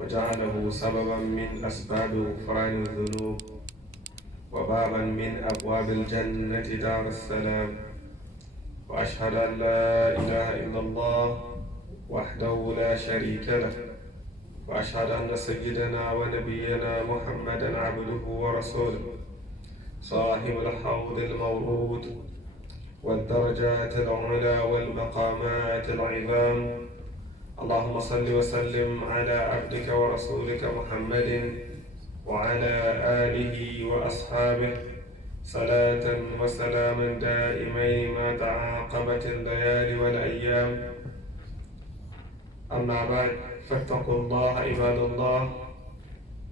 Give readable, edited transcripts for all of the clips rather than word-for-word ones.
وجعله سببا من أسباب غفران الذنوب وبابا من أبواب الجنة دار السلام. وأشهد أن لا إله إلا الله وحده لا شريك له، وأشهد أن سيدنا ونبينا محمدا عبده ورسوله صاحب الحوض المورود والدرجات العلى والمقامات العظام. اللهم صل وسلم على عبدك ورسولك محمد وعلى آله وأصحابه صلاة وسلاما دائمين ما تعاقبت الليالي والأيام. أما بعد، فاتقوا الله عباد الله،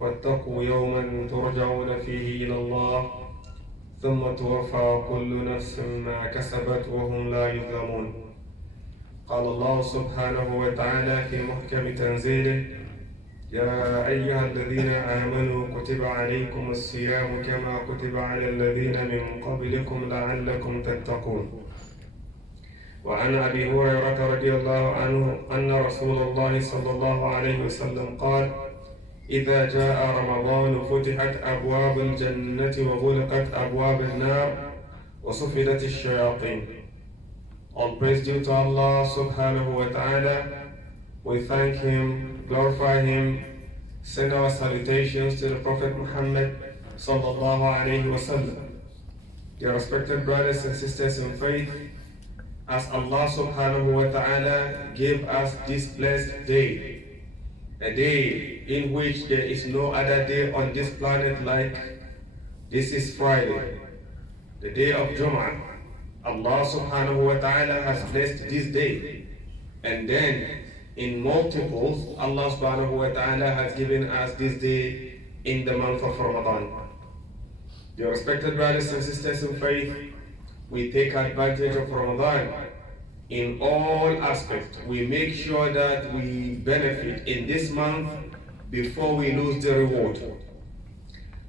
واتقوا يوما ترجعون فيه إلى الله ثم توفى كل نفس ما كسبت وهم لا يظلمون. قال الله سبحانه وتعالى في محكم تنزيله: يا أيها الذين آمنوا كتب عليكم الصيام كما كتب على الذين من قبلكم لعلكم تتقون. وعن أبي هريرة رضي الله عنه أن رسول الله صلى الله عليه وسلم قال: إذا جاء رمضان فتحت أبواب الجنة وغلقت أبواب النار وصفدت الشياطين. All praise due to Allah subhanahu wa ta'ala. We thank Him, glorify Him, send our salutations to the Prophet Muhammad sallallahu alayhi wa sallam. Dear respected brothers and sisters in faith, as Allah subhanahu wa ta'ala gave us this blessed day, a day in which there is no other day on this planet like this is Friday, the day of Jum'ah. Allah subhanahu wa ta'ala has blessed this day, and then in multiples Allah subhanahu wa ta'ala has given us this day in the month of Ramadan. Dear respected brothers and sisters in faith, we take advantage of Ramadan in all aspects. We make sure that we benefit in this month before we lose the reward.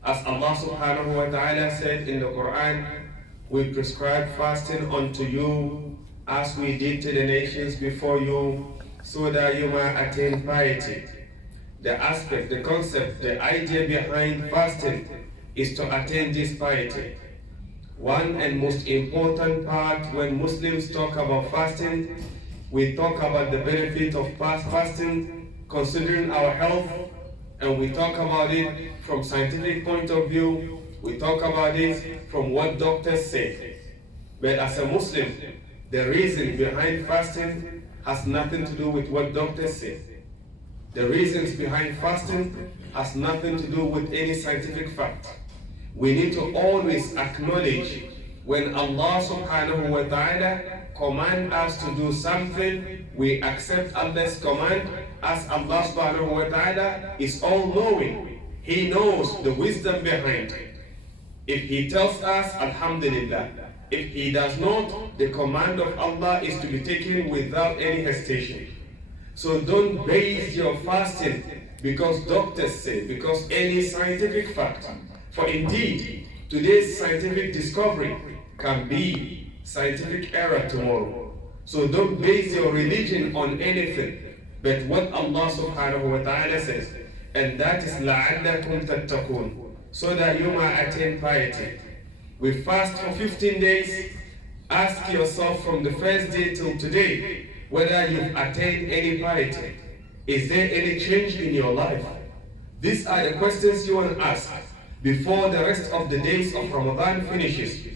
As Allah subhanahu wa ta'ala said in the Quran, we prescribe fasting unto you as we did to the nations before you, so that you might attain piety. The aspect, the concept, the idea behind fasting is to attain this piety. One and most important part when Muslims talk about fasting, we talk about the benefit of fasting considering our health, and we talk about it from scientific point of view. We talk about it from what doctors say. But as a Muslim, the reason behind fasting has nothing to do with what doctors say. The reasons behind fasting has nothing to do with any scientific fact. We need to always acknowledge when Allah subhanahu wa ta'ala command us to do something, we accept Allah's command, as Allah subhanahu wa ta'ala is all-knowing. He knows the wisdom behind it. If He tells us, alhamdulillah. If He does not, the command of Allah is to be taken without any hesitation. So don't base your fasting because doctors say, because any scientific fact. For indeed, today's scientific discovery can be scientific error tomorrow. So don't base your religion on anything but what Allah subhanahu wa ta'ala says. And that is لَعَلَّكُمْ تَتَّقُونَ, so that you might attain piety. We fast for 15 days. Ask yourself from the first day till today whether you've attained any piety. Is there any change in your life? These are the questions you want to ask before the rest of the days of Ramadan finishes.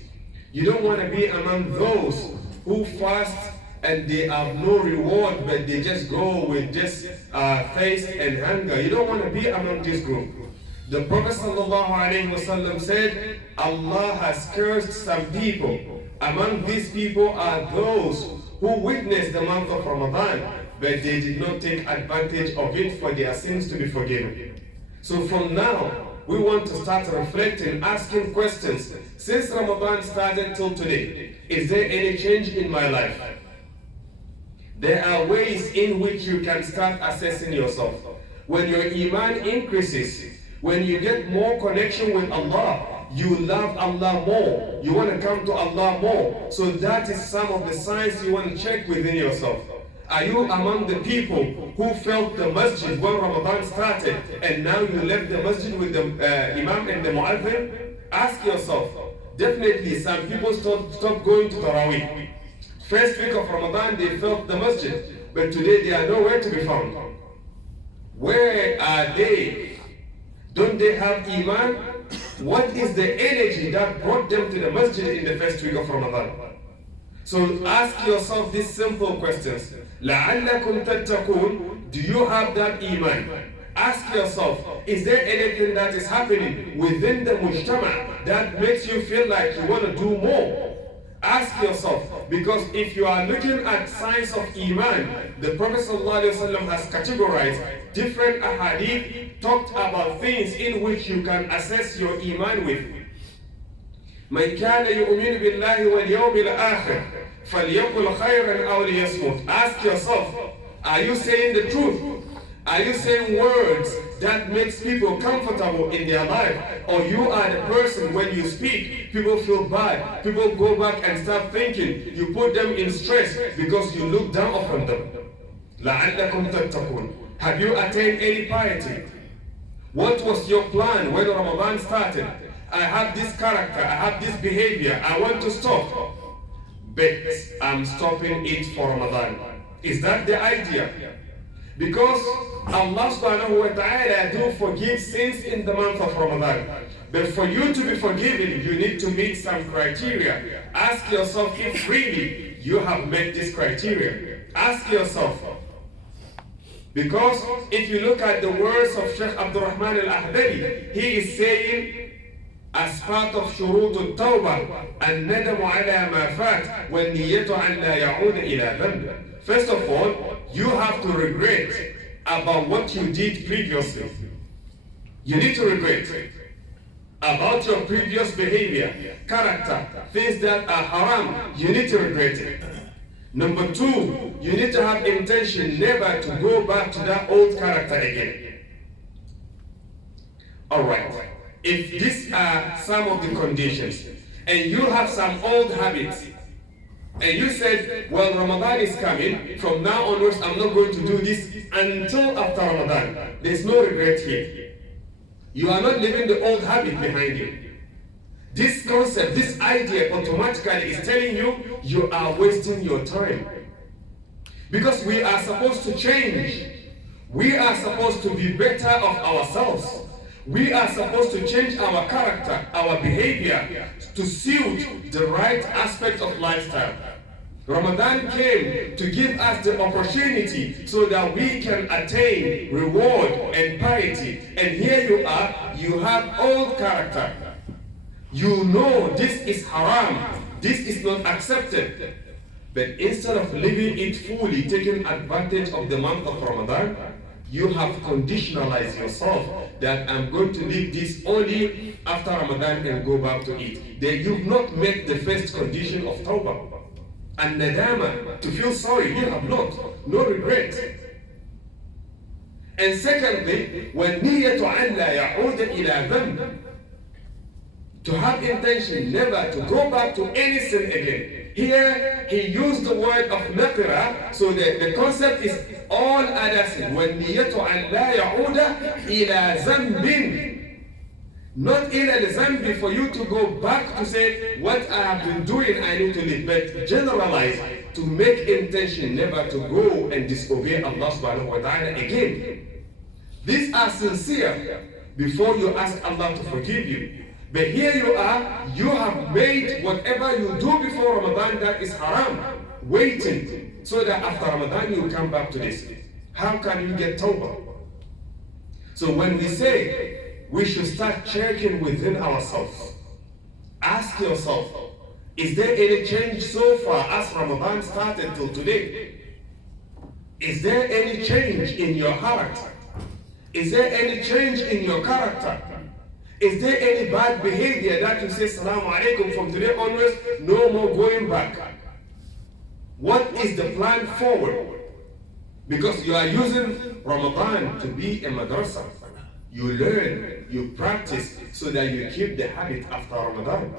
You don't want to be among those who fast and they have no reward, but they just go with just thirst and hunger. You don't want to be among this group. The Prophet ﷺ said, Allah has cursed some people. Among these people are those who witnessed the month of Ramadan, but they did not take advantage of it for their sins to be forgiven. So from now, we want to start reflecting, asking questions. Since Ramadan started till today, is there any change in my life? There are ways in which you can start assessing yourself. When your iman increases, when you get more connection with Allah, you love Allah more. You want to come to Allah more. So that is some of the signs you want to check within yourself. Are you among the people who felt the masjid when Ramadan started and now you left the masjid with the imam and the muazzin? Ask yourself. Definitely some people stopped going to Taraweeh. First week of Ramadan they felt the masjid, but today they are nowhere to be found. Where are they? Don't they have iman? What is the energy that brought them to the masjid in the first week of Ramadan? So ask yourself these simple questions. لَعَلَّكُمْ تَتَّقُونَ. Do you have that iman? Ask yourself, is there anything that is happening within the mujtama that makes you feel like you want to do more? Ask yourself, because if you are looking at signs of iman, the Prophet ﷺ has categorized different ahadith, talked about things in which you can assess your iman with. مَنْ كَانَ يُؤْمِنُ بِاللَّهِ وَالْيَوْمِ الْآخِرِ فَلْيَقُلْ خَيْرًا أَوْ لِيَصْمُتْ. Ask yourself, are you saying the truth? Are you saying words that makes people comfortable in their life? Or you are the person when you speak, people feel bad, people go back and start thinking, you put them in stress because you look down upon them. لَعَلَّكُمْ تَتَّقُونَ. Have you attained any piety? What was your plan when Ramadan started? I have this character, I have this behavior, I want to stop, but I'm stopping it for Ramadan. Is that the idea? Because Allah subhanahu wa ta'ala do forgive sins in the month of Ramadan. But for you to be forgiven, you need to meet some criteria. Ask yourself if really you have met this criteria. Ask yourself. Because if you look at the words of Sheikh Abdul Rahman al-Ahdari, he is saying, as part of شروط التوبة الندم على ما فات والنية أن لا يعود إلى ذنب. First of all, you have to regret about what you did previously. You need to regret about your previous behavior, character, things that are haram. You need to regret it. Number two, you need to have intention never to go back to that old character again. Alright, if these are some of the conditions, and you have some old habits, and you said, well, Ramadan is coming, from now onwards I'm not going to do this until after Ramadan. There's no regret here. You are not leaving the old habit behind you. This concept, this idea automatically is telling you, you are wasting your time. Because we are supposed to change. We are supposed to be better of ourselves. We are supposed to change our character, our behavior, to suit the right aspect of lifestyle. Ramadan came to give us the opportunity so that we can attain reward and piety. And here you are, you have old character. You know this is haram, this is not accepted. But instead of living it fully, taking advantage of the month of Ramadan, you have conditionalized yourself that I'm going to leave this only after Ramadan and go back to it. Then you've not met the first condition of tawbah. And nadama, to feel sorry, you have not. No regret. And secondly, وَالنِّيَّةُ أَنْ لَا يَعُودَ إِلَى ذَنْبٍ. To have intention never to go back to any sin again. Here, he used the word of naqira, so that the concept is all other sin. وَالنِّيَّةُ أَنْ لَا يَعُودَ إِلَى ذَنْبٍ. Not إِلَى الذنب for you to go back to say, what I have been doing, I need to leave. But generalize, to make intention never to go and disobey Allah subhanahu wa ta'ala again. These are sincere before you ask Allah to forgive you. But here you are, you have made whatever you do before Ramadan that is haram, waiting, so that after Ramadan you come back to this. How can you get tawbah? So when we say we should start checking within ourselves, ask yourself, is there any change so far as Ramadan started till today? Is there any change in your heart? Is there any change in your character? Is there any bad behavior that you say, Salaam alaikum, from today onwards, no more going back? What is the plan forward? Because you are using Ramadan to be a madrasa. You learn, you practice, so that you keep the habit after Ramadan.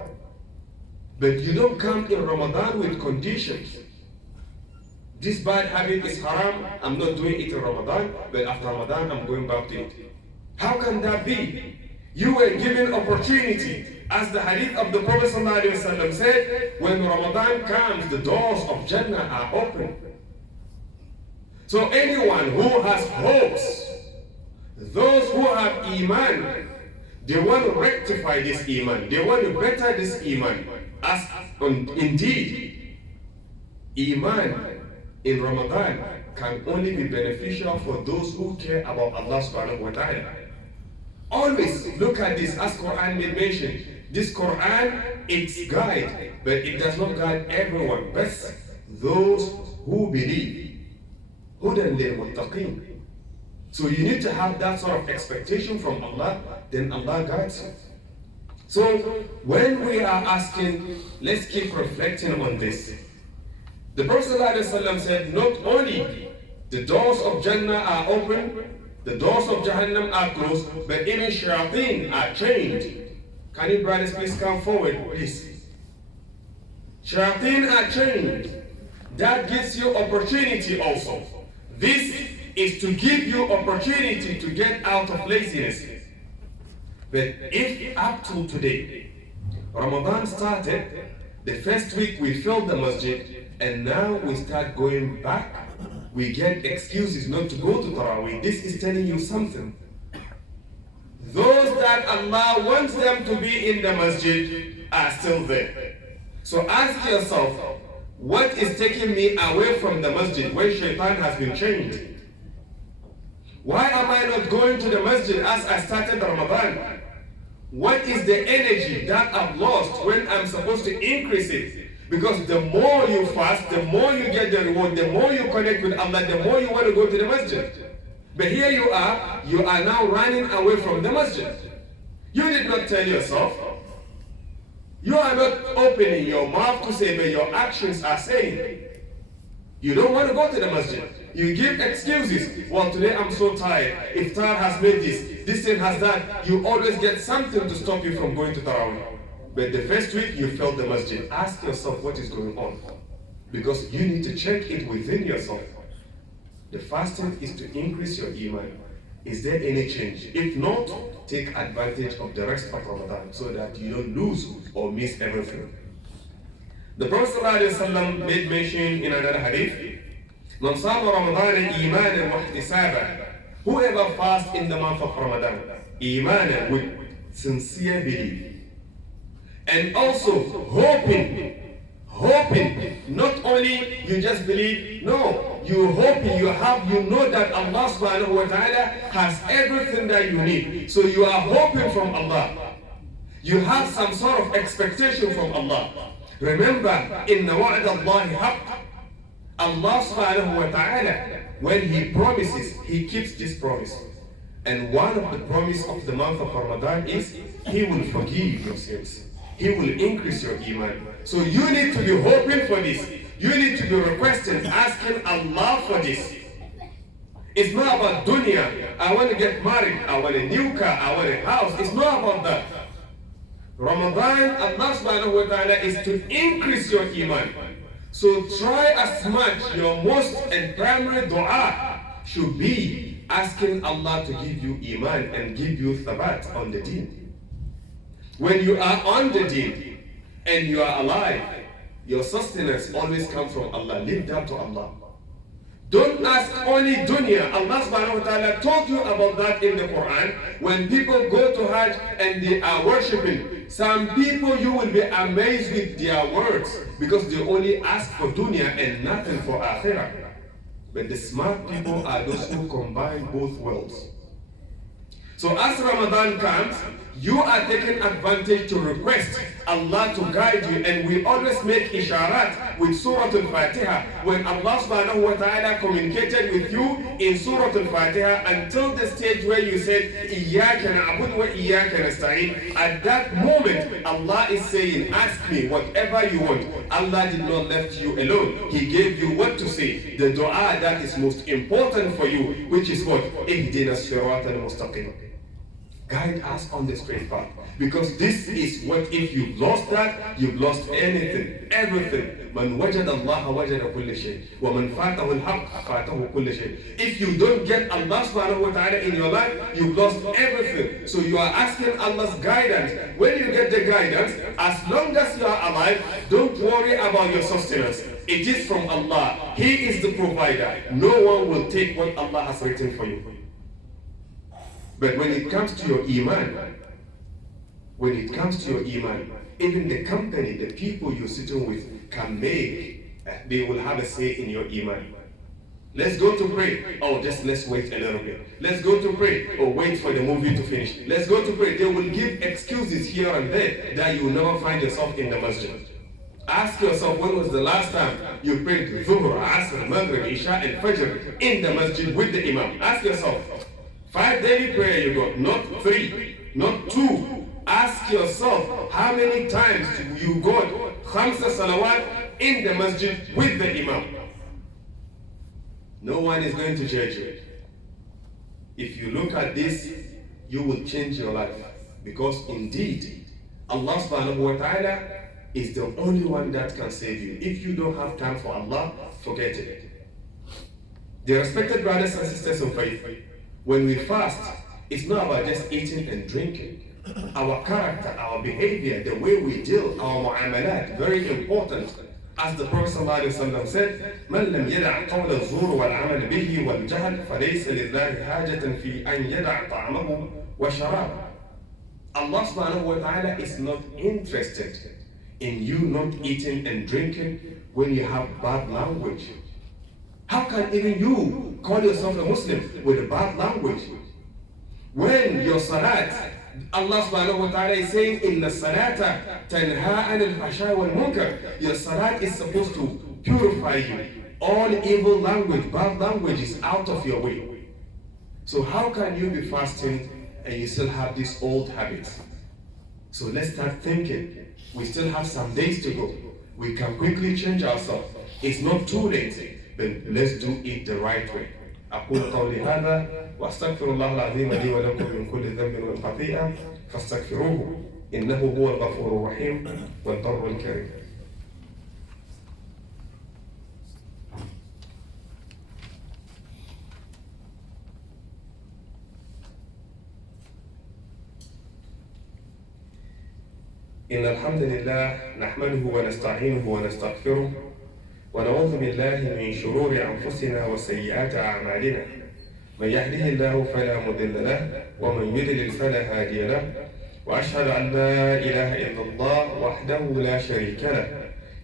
But you don't come in Ramadan with conditions. This bad habit is haram, I'm not doing it in Ramadan, but after Ramadan I'm going back to it. How can that be? You were given opportunity. As the hadith of the Prophet ﷺ said, when Ramadan comes, the doors of Jannah are open. So anyone who has hopes, those who have Iman, they want to rectify this Iman, they want to better this Iman. As indeed, Iman in Ramadan can only be beneficial for those who care about Allah subhanahu wa ta'ala. Always look at this, as Quran made mention. This Quran, it's guide, but it does not guide everyone, but those who believe. Hudan lil muttaqin. So you need to have that sort of expectation from Allah, then Allah guides you. So when we are asking, let's keep reflecting on this. The Prophet ﷺ said, not only the doors of Jannah are open, the doors of Jahannam are closed, but even shayateen are chained. Can you brothers please come forward, please? Shayateen are chained. That gives you opportunity also. This is to give you opportunity to get out of laziness. But if up to today, Ramadan started, the first week we filled the masjid, and now we start going back, we get excuses not to go to Taraweeh. This is telling you something. Those that Allah wants them to be in the masjid are still there. So ask yourself, what is taking me away from the masjid when shaitan has been chained? Why am I not going to the masjid as I started Ramadan? What is the energy that I've lost when I'm supposed to increase it? Because the more you fast, the more you get the reward, the more you connect with Allah, the more you want to go to the masjid. But here you are now running away from the masjid. You did not tell yourself. You are not opening your mouth to say, but your actions are saying. You don't want to go to the masjid. You give excuses. Well, today I'm so tired. Iftar has made this thing has that. You always get something to stop you from going to Taraweeh. But the first week you felt the masjid. Ask yourself what is going on. Because you need to check it within yourself. The fasting is to increase your Iman. Is there any change? If not, take advantage of the rest of Ramadan so that you don't lose or miss everything. The Prophet ﷺ made mention in another hadith, Man sama Ramadan imanan wa ihtisaban. Whoever fasts in the month of Ramadan, imanan, with sincere belief, and also hoping, not only you just believe, no, you hoping, you know that Allah subhanahu wa ta'ala has everything that you need. So you are hoping from Allah. You have some sort of expectation from Allah. Remember, inna wa'd Allahi haqq. Allah subhanahu wa ta'ala, when He promises, He keeps this promise. And one of the promises of the month of Ramadan is He will forgive your sins. He will increase your Iman. So you need to be hoping for this. You need to be requesting, asking Allah for this. It's not about dunya. I want to get married. I want a new car. I want a house. It's not about that. Ramadan, Allah subhanahu wa ta'ala, is to increase your Iman. So try as much, your most and primary dua should be asking Allah to give you Iman and give you thabat on the deen. When you are on the deen and you are alive, your sustenance always comes from Allah. Leave that to Allah. Don't ask only dunya. Allah subhanahu wa ta'ala told you about that in the Quran. When people go to Hajj and they are worshipping, some people, you will be amazed with their words because they only ask for dunya and nothing for akhirah. But the smart people are those who combine both worlds. So as Ramadan comes, you are taking advantage to request Allah to guide you, and we always make isharat with Surah Al-Fatiha. When Allah subhanahu wa ta'ala communicated with you in Surah Al-Fatiha until the stage where you said, Iyyaka na'budu wa iyyaka nasta'in, at that moment Allah is saying, ask me whatever you want. Allah did not left you alone. He gave you what to say, the dua that is most important for you, which is what? Ihdina as-sirata al-mustaqim. Guide us on the straight path. Because this is what, if you've lost that, you've lost anything, everything. من وجد الله وجد كل شيء ومن فاته الحق فاته كل شيء. If you don't get Allah subhanahu wa ta'ala in your life, you've lost everything. So you are asking Allah's guidance. When you get the guidance, as long as you are alive, don't worry about your sustenance. It is from Allah. He is the provider. No one will take what Allah has written for you. But when it comes to your iman, even the company, the people you're sitting with can make, they will have a say in your iman. Let's go to pray. Oh, let's wait a little bit. Let's go to pray. Oh, wait for the movie to finish. Let's go to pray. They will give excuses here and there that you will never find yourself in the masjid. Ask yourself, when was the last time you prayed Dhuhr, Asr, Maghrib, Isha, and Fajr in the masjid with the imam? Ask yourself. 5 daily prayer you got, not 3, not 2. Ask yourself, how many times you got Khamsa Salawat in the masjid with the imam? No one is going to judge you. If you look at this, you will change your life. Because indeed, Allah subhanahu wa ta'ala is the only one that can save you. If you don't have time for Allah, forget it. The respected brothers and sisters in faith, when we fast, it's not about just eating and drinking. Our character, our behavior, the way we deal, our mu'amalat, very important. As the Prophet ﷺ said, من لم يدع قول الزور والعمل به والجهل فليس لله حاجة في أن يدع طعمه وشرابه. Allah subhanahu wa ta'ala is not interested in you not eating and drinking when you have bad language. How can even you call yourself a Muslim with a bad language? When your salat, Allah subhanahu wa ta'ala is saying, Inna salata tanha anil fasha wal munkar. Your salat is supposed to purify you. All evil language, bad language is out of your way. So how can you be fasting and you still have these old habits? So let's start thinking. We still have some days to go. We can quickly change ourselves. It's not too late. But let's do it the right way. أقول قولي هذا وأستغفر الله العظيم لي ولكم من كل ذنب وخطيئة فاستغفروه إنه هو الغفور الرحيم والبر الكريم. إن الحمد لله نحمده ونستعينه ونستغفره ونعوذ بالله من شرور أنفسنا وسيئات أعمالنا من يهده الله فلا مضل له ومن يضلل فلا هادي له وأشهد أن لا إله إلا الله وحده لا شريك له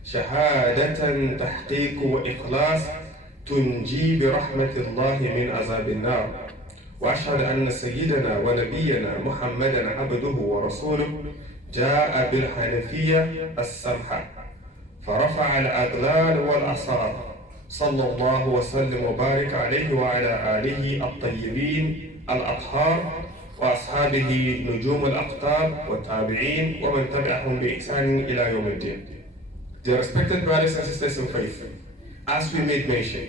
شهادة تحقيق وإخلاص تنجي برحمة الله من عذاب النار وأشهد أن سيدنا ونبينا محمدا عبده ورسوله جاء بالحنفية السمحة فرفع الأغلال والأعصار صلى الله وسلم وبارك عليه وعلى آله الطيبين الأطهار وأصحابه نجوم الأقطاب والتابعين ومن تبعهم بإحسان إلى يوم الدين. Dear respected brothers and sisters in faith, as we made mention,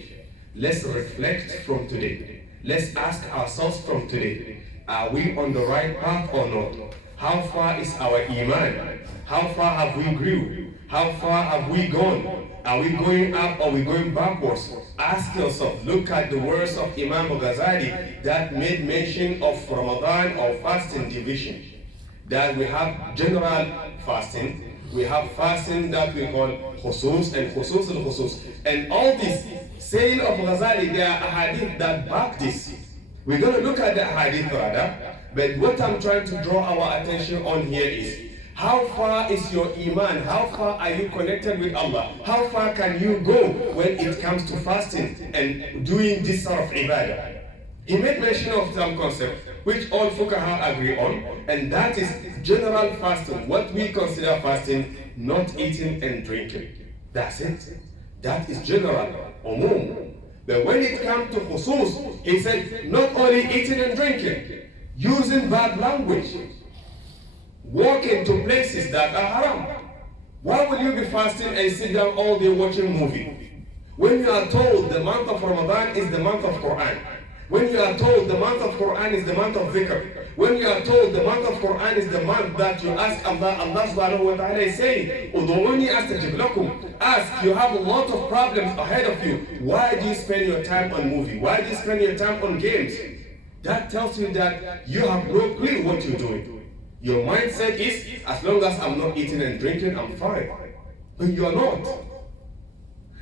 let's reflect from today. Let's ask ourselves from today, are we on the right path or not? How far is our iman? How far have we grew? How far have we gone? Are we going up or are we going backwards? Ask yourself, look at the words of Imam Ghazali that made mention of Ramadan or fasting division. That we have general fasting, we have fasting that we call khusus and khusus al-khusus. And all this saying of Ghazali, there are ahadith that back this. We're going to look at the ahadith rather, but what I'm trying to draw our attention on here is, how far is your iman? How far are you connected with Allah? How far can you go when it comes to fasting and doing this sort of ibadah? He made mention of some concept which all fuqaha agree on, and that is general fasting. What we consider fasting, not eating and drinking. That's it. That is general, umum. But when it comes to khusus, he said not only eating and drinking, using bad language, walking to places that are haram. Why would you be fasting and sit down all day watching movie? When you are told the month of Ramadan is the month of Quran, When you are told the month of Quran is the month of dhikr, when you are told the month of Quran is the month that you ask Allah, Allah subhanahu wa ta'ala is saying, "Udu'uni astajib lakum." Ask, you have a lot of problems ahead of you. Why do you spend your time on movie? Why do you spend your time on games? That tells you that you have no clue what you're doing. Your mindset is, as long as I'm not eating and drinking, I'm fine. But you are not.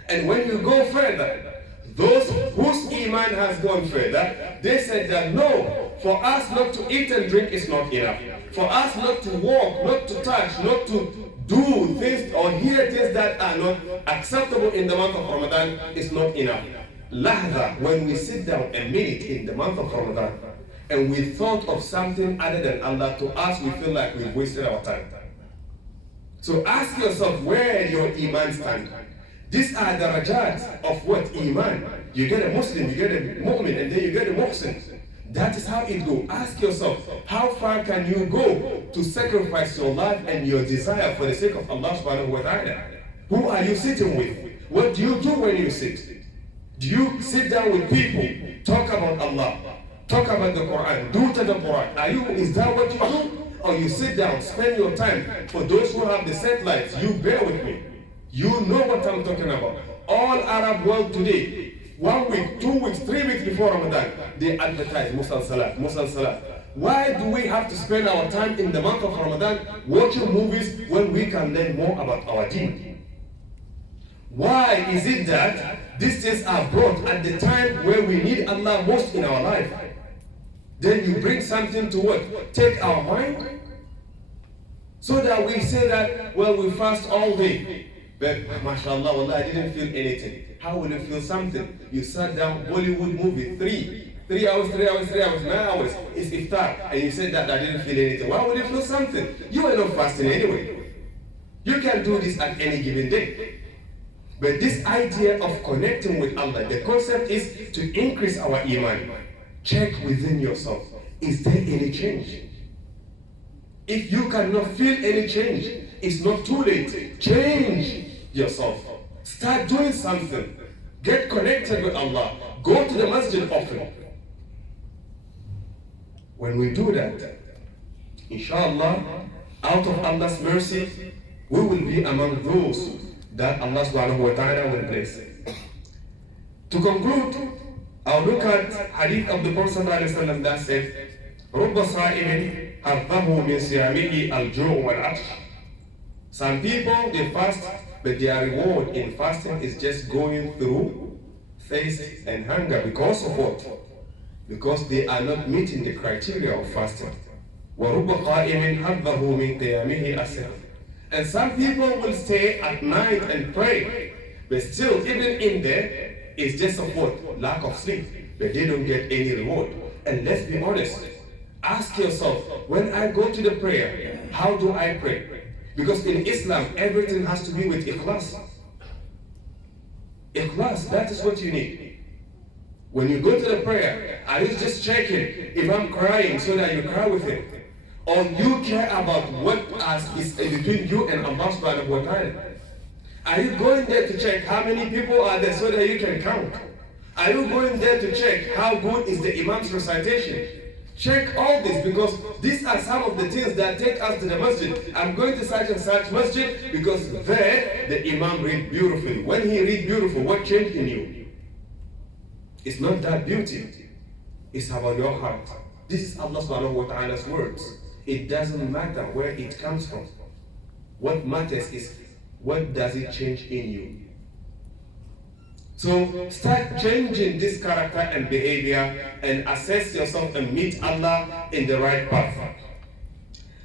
And when you go further, those whose iman has gone further, they said that no, for us not to eat and drink is not enough. For us not to walk, not to touch, not to do things or hear things that are not acceptable in the month of Ramadan is not enough. Lahza, when we sit down a minute in the month of Ramadan and we thought of something other than Allah, to us we feel like we've wasted our time. So ask yourself where your iman stands. These are the rajat of what? Iman. You get a Muslim, you get a mu'min, and then you get a muhsin. That is how it goes. Ask yourself, how far can you go to sacrifice your life and your desire for the sake of Allah subhanahu wa ta'ala? Who are you sitting with? What do you do when you sit? Do you sit down with people, talk about Allah, talk about the Quran, do tadabbur? Is that what you do? Or you sit down, spend your time? For those who have the satellites, you bear with me. You know what I'm talking about. All Arab world today, 1 week, 2 weeks, 3 weeks before Ramadan, they advertise Musal Salat, Musal Salat. Why do we have to spend our time in the month of Ramadan watching movies when we can learn more about our deen? Why is it that these things are brought at the time where we need Allah most in our life? Then you bring something to what? Take our mind? So that we say that, well, we fast all day. But mashallah, wallah, I didn't feel anything. How will you feel something? You sat down, Bollywood movie, 3 hours, 9 hours, it's iftar, and you said that I didn't feel anything. Why would you feel something? You are not fasting anyway. You can do this at any given day. But this idea of connecting with Allah, the concept is to increase our iman. Check within yourself. Is there any change? If you cannot feel any change, it's not too late. Change yourself. Start doing something. Get connected with Allah. Go to the masjid often. When we do that, inshallah, out of Allah's mercy, we will be among those that Allah subhanahu wa ta'ala will bless. To conclude, I'll look at hadith of the Prophet ﷺ that said, رُبَّ صَائِمٍ حَظَّهُ مِنْ صِيَامِهِ الْجُوعُ وَالْعَطْشُ. Some people, they fast, but their reward in fasting is just going through thirst and hunger. Because of what? Because they are not meeting the criteria of fasting. وَرُبَّ قَائِمٍ حَظَّهُ مِنْ قِيَامِهِ أَسْرًا. And some people will stay at night and pray, but still, even in there, it's just of what? Lack of sleep. But they don't get any reward. And let's be honest. Ask yourself, when I go to the prayer, how do I pray? Because in Islam, everything has to be with ikhlas. Ikhlas, that is what you need. When you go to the prayer, are you just checking if I'm crying so that you cry with him? Or you care about what is between you and Allah subhanahu wa ta'ala? Are you going there to check how many people are there so that you can count? Are you going there to check how good is the Imam's recitation? Check all this, because these are some of the things that take us to the masjid. I'm going to such and such masjid because there the Imam read beautifully. When he read beautiful, what changed in you? It's not that beauty. It's about your heart. This is Allah subhanahu wa ta'ala's words. It doesn't matter where it comes from. What matters is, what does it change in you? So start changing this character and behavior and assess yourself and meet Allah in the right path.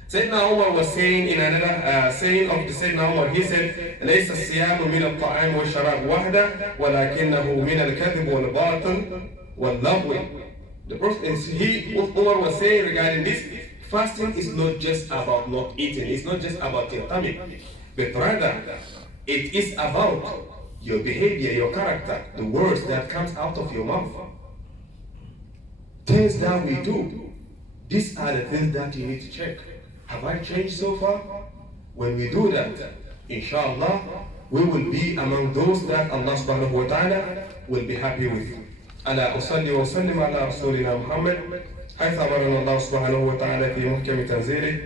Sayyidina Umar was saying in another saying of the Sayyidina Umar, he said, لَيْسَ الصِّيَامُ مِنَ الطَّعَامِ وَالشَّرَابِ وَحْدَ وَلَكِنَّهُ مِنَ الْكَذِبِ وَالْبَاطِلِ وَاللَّغْوِ. The Prophet, Umar was saying regarding this, fasting is not just about not eating, it's not just about your tummy, but rather it is about your behavior, your character, the words that comes out of your mouth. Things that we do, these are the things that you need to check. Have I changed so far? When we do that, inshallah, we will be among those that Allah subhanahu wa ta'ala will be happy with. ألا أصلي وأسلم على رسولنا محمد حيث أمرنا الله سبحانه وتعالى في محكم تنزيله: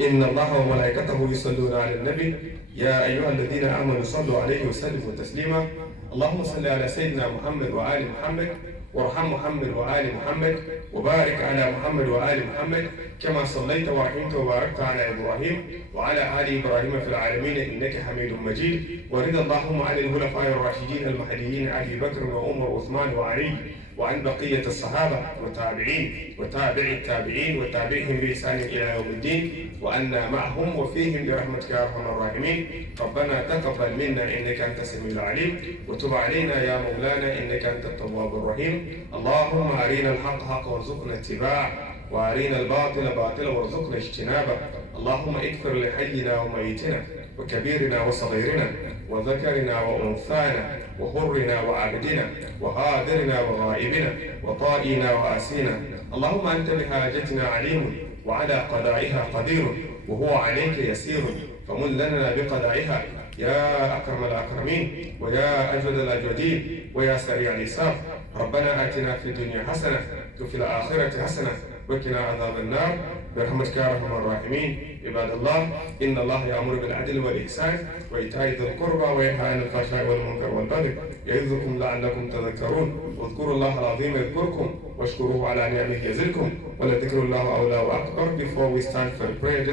إن الله وملائكته يصلون على النبي يا أيها الذين آمنوا صلوا عليه وسلموا تسليما. اللهم صل على سيدنا محمد وآل محمد، وارحم محمد وآل محمد، وبارك على محمد وآل محمد كما صليت ورحمت وباركت على إبراهيم وعلى آل إبراهيم في العالمين إنك حميد مجيد. ورضى اللهم عن الخلفاء الراشدين المهديين أبي بكر وعمر وعثمان وعلي، وعن بقية الصحابة والتابعين وتابع التابعين وتابعهم بإحسان إلى يوم الدين، وأنا معهم وفيهم برحمتك يا أرحم الراحمين. ربنا تقبل منا إنك أنت السميع العليم، وتب علينا يا مولانا إنك أنت التواب الرحيم. اللهم أرنا الحق حقا وارزقنا اتباعه، وأرنا الباطل باطلا وارزقنا اجتنابه. اللهم اغفر لحينا وميتنا وكبيرنا وصغيرنا وذكرنا وأنثانا وحرنا وعبدنا وهادرنا وغائبنا وطائنا وآسينا. اللهم أنت بحاجتنا عليم وعلى قضائها قدير، وهو عليك يسير، فمن لنا بقضائها يا أكرم الأكرمين ويا أجود الأجودين ويا سريع الحساب. ربنا آتنا في الدنيا حسنة وفي الآخرة حسنة وقنا عذاب النار برحمتك يا أرحم الراحمين. عباد الله، إن الله يأمر بالعدل والإحسان وإيتاء ذي القربى وينهى عن الفحشاء والمنكر والبغي يعظكم لعلكم تذكرون. واذكروا الله العظيم يذكركم واشكروه على نعمه يزدكم ولذكر الله أولى وأكبر. Before we start for prayer,